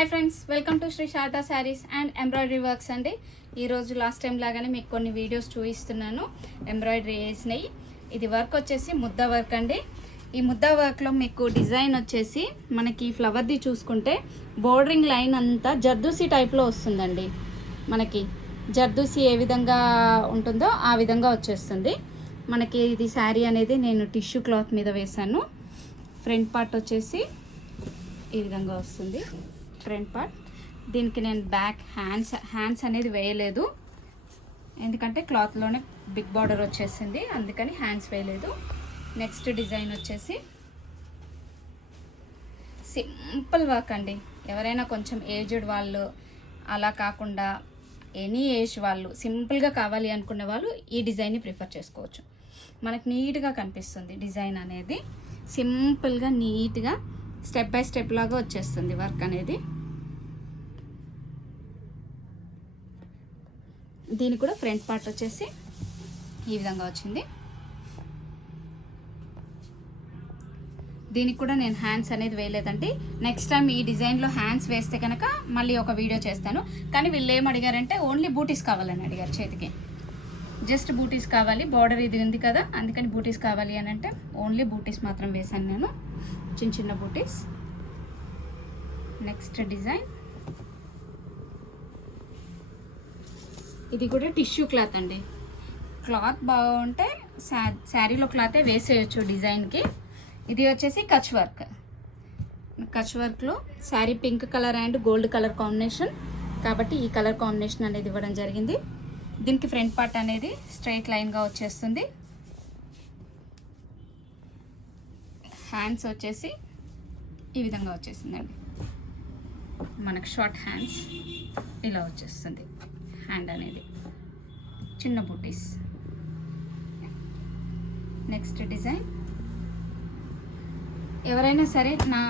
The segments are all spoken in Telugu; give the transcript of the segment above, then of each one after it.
Hi friends, welcome to Shri Sharada sarees and embroidery works అండి. ఈరోజు లాస్ట్ టైం లాగానే మీకు కొన్ని వీడియోస్ చూపిస్తున్నాను ఎంబ్రాయిడరీ వేసినాయి. ఇది వర్క్ వచ్చేసి ముద్దా వర్క్ అండి. ఈ ముద్దా వర్క్లో మీకు డిజైన్ వచ్చేసి మనకి ఫ్లవర్ది చూసుకుంటే బోర్డరింగ్ లైన్ అంతా జర్దూసి టైప్లో వస్తుందండి. మనకి జర్దూసి ఏ విధంగా ఉంటుందో ఆ విధంగా వచ్చేస్తుంది. మనకి ఇది శారీ అనేది నేను టిష్యూ క్లాత్ మీద వేసాను. ఫ్రంట్ పార్ట్ వచ్చేసి ఈ విధంగా వస్తుంది. ఫ్రంట్ పార్ట్ దీనికి నేను బ్యాక్ హ్యాండ్స్ అనేది వేయలేదు, ఎందుకంటే క్లాత్లోనే బిగ్ బార్డర్ వచ్చేసింది, అందుకని హ్యాండ్స్ వేయలేదు. నెక్స్ట్ డిజైన్ వచ్చేసి సింపుల్ వర్క్ అండి. ఎవరైనా కొంచెం ఏజ్డ్ వాళ్ళు, అలా కాకుండా ఎనీ ఏజ్ వాళ్ళు సింపుల్గా కావాలి అనుకునే వాళ్ళు ఈ డిజైన్ని ప్రిఫర్ చేసుకోవచ్చు. మనకు నీట్గా కనిపిస్తుంది డిజైన్ అనేది. సింపుల్గా నీట్గా స్టెప్ బై స్టెప్ లాగా వచ్చేస్తుంది వర్క్ అనేది. దీనికి కూడా ఫ్రంట్ పార్ట్ వచ్చేసి ఈ విధంగా వచ్చింది. దీనికి కూడా నేను హ్యాండ్స్ అనేది వేయలేదండి. నెక్స్ట్ టైం ఈ డిజైన్లో హ్యాండ్స్ వేస్తే కనుక మళ్ళీ ఒక వీడియో చేస్తాను. కానీ వీళ్ళు ఏం అడిగారంటే ఓన్లీ బూటీస్ కావాలని అడిగారు. చేతికి జస్ట్ బూటీస్ కావాలి, బార్డర్ ఇది ఉంది కదా అందుకని బూటీస్ కావాలి అని అంటే ఓన్లీ బూటీస్ మాత్రం వేసాను నేను, చిన్న చిన్న బూటీస్. నెక్స్ట్ డిజైన్ ఇది కూడా టిష్యూ క్లాత్ అండి. క్లాత్ బాగుంటే శారీలో క్లాతే వేసేయచ్చు డిజైన్కి. ఇది వచ్చేసి కచ్ వర్క్. కచ్ వర్క్లో sari pink colour and gold colour combination కాబట్టి ఈ కలర్ కాంబినేషన్ అనేది ఇవ్వడం జరిగింది. దీనికి ఫ్రంట్ పార్ట్ అనేది స్ట్రైట్ లైన్గా వచ్చేస్తుంది. హ్యాండ్స్ వచ్చేసి ఈ విధంగా వచ్చేసిందండి. మనకు షార్ట్ హ్యాండ్స్ ఇలా వచ్చేస్తుంది. హ్యాండ్ అనేది చిన్న బూటీస్. నెక్స్ట్ డిజైన్ ఎవరైనా సరే నా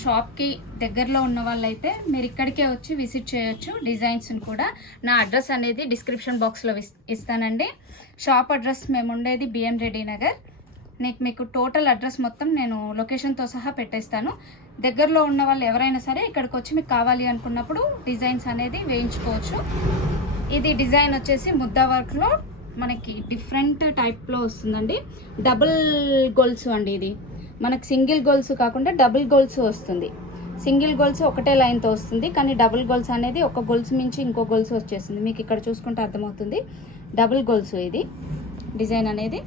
షాప్కి దగ్గరలో ఉన్న వాళ్ళైతే మీరు ఇక్కడికే వచ్చి విజిట్ చేయొచ్చు. డిజైన్స్ని కూడా నా అడ్రస్ అనేది డిస్క్రిప్షన్ బాక్స్లో ఇస్తానండి. షాప్ అడ్రస్ మేము ఉండేది బిఎం రెడ్డి నగర్. మీకు టోటల్ అడ్రస్ మొత్తం నేను లొకేషన్తో సహా పెట్టేస్తాను. దగ్గరలో ఉన్న వాళ్ళు ఎవరైనా సరే ఇక్కడికి వచ్చి మీకు కావాలి అనుకున్నప్పుడు డిజైన్స్ అనేది వేయించుకోవచ్చు. ఇది డిజైన్ వచ్చేసి ముద్దా వర్క్లో మనకి డిఫరెంట్ టైప్లో వస్తుందండి. డబుల్ గోల్స్ అండి. ఇది మనకు సింగిల్ గోల్స్ కాకుండా డబుల్ గోల్స్ వస్తుంది. సింగిల్ గోల్స్ ఒకటే లైన్తో వస్తుంది, కానీ డబుల్ గోల్స్ అనేది ఒక గోల్స్ మించి ఇంకో గోల్స్ వచ్చేస్తుంది. మీకు ఇక్కడ చూసుకుంటే అర్థమవుతుంది. డబుల్ గోల్స్ ఇది డిజైన్ అనేది.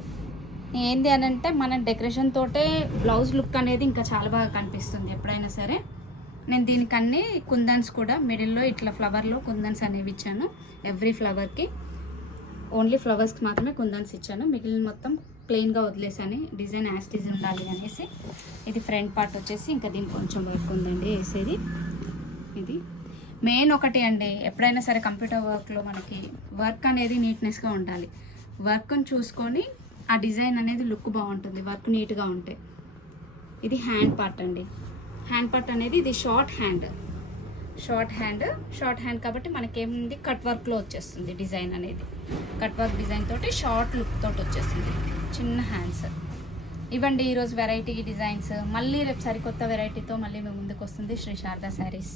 ఏంది అని అంటే మన డెకరేషన్ తోటే బ్లౌజ్ లుక్ అనేది ఇంకా చాలా బాగా కనిపిస్తుంది ఎప్పుడైనా సరే. నేను దీనికి అన్ని కుందన్స్ కూడా మిడిల్లో ఇట్లా ఫ్లవర్లో కుందన్స్ అనేవి ఇచ్చాను. ఎవ్రీ ఫ్లవర్కి ఓన్లీ ఫ్లవర్స్కి మాత్రమే కుందన్స్ ఇచ్చాను, మిగిలిన మొత్తం ప్లెయిన్గా వదిలేసాను. డిజైన్ యాస్టీజ్ ఉండాలి అనేసి. ఇది ఫ్రంట్ పార్ట్ వచ్చేసి ఇంకా దీనికి కొంచెం వర్క్ ఉందండి వేసేది. ఇది మెయిన్ ఒకటి అండి, ఎప్పుడైనా సరే కంప్యూటర్ వర్క్లో మనకి వర్క్ అనేది నీట్నెస్గా ఉండాలి. వర్క్ని చూసుకొని ఆ డిజైన్ అనేది లుక్ బాగుంటుంది వర్క్ నీట్గా ఉంటే. ఇది హ్యాండ్ పార్ట్ అండి. హ్యాండ్ పార్ట్ అనేది ఇది షార్ట్ హ్యాండ్ కాబట్టి మనకేముంది కట్ వర్క్లో వచ్చేస్తుంది డిజైన్ అనేది. కట్ వర్క్ డిజైన్ తోటి షార్ట్ లుక్ తోటి వచ్చేస్తుంది, చిన్న హ్యాండ్స్. ఇవ్వండి ఈరోజు వెరైటీ డిజైన్స్. మళ్ళీ రేపు సరికొత్త వెరైటీతో మళ్ళీ మేము ముందుకు వస్తుంది శ్రీ శారదా శారీస్.